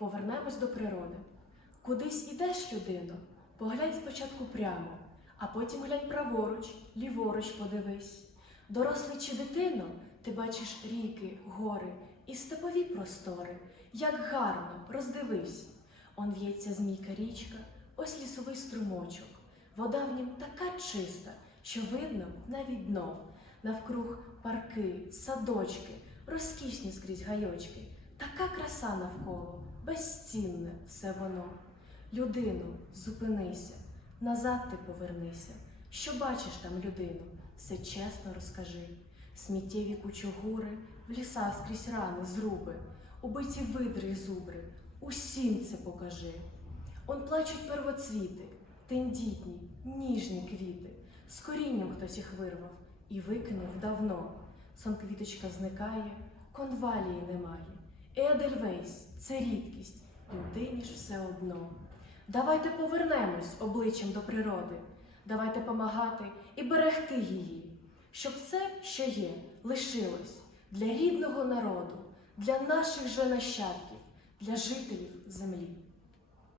Повернемось до природи. Кудись ідеш, людино, поглянь спочатку прямо, а потім глянь праворуч, ліворуч подивись. Дорослий чи дитино, ти бачиш ріки, гори і степові простори. Як гарно, роздивись. Он в'ється змійка річка, ось лісовий струмочок. Вода в нім така чиста, що видно навіть дно. Навкруг парки, садочки, розкішні скрізь гайочки. Така краса навколо, безцінне все воно. Людину, зупинися, назад ти повернися. Що бачиш там, людину, все чесно розкажи. Сміттєві кучугури, в лісах скрізь рани, зруби, убиті видри й зубри, усім це покажи. Он плачуть первоцвіти, тендітні, ніжні квіти, з корінням хтось їх вирвав і викинув давно. Сон квіточка зникає, конвалії немає. Едельвейс це рідкість, людині ж все одно. Давайте повернемось обличчям до природи, давайте помагати і берегти її, щоб все, що є, лишилось для рідного народу, для наших же нащадків, для жителів землі.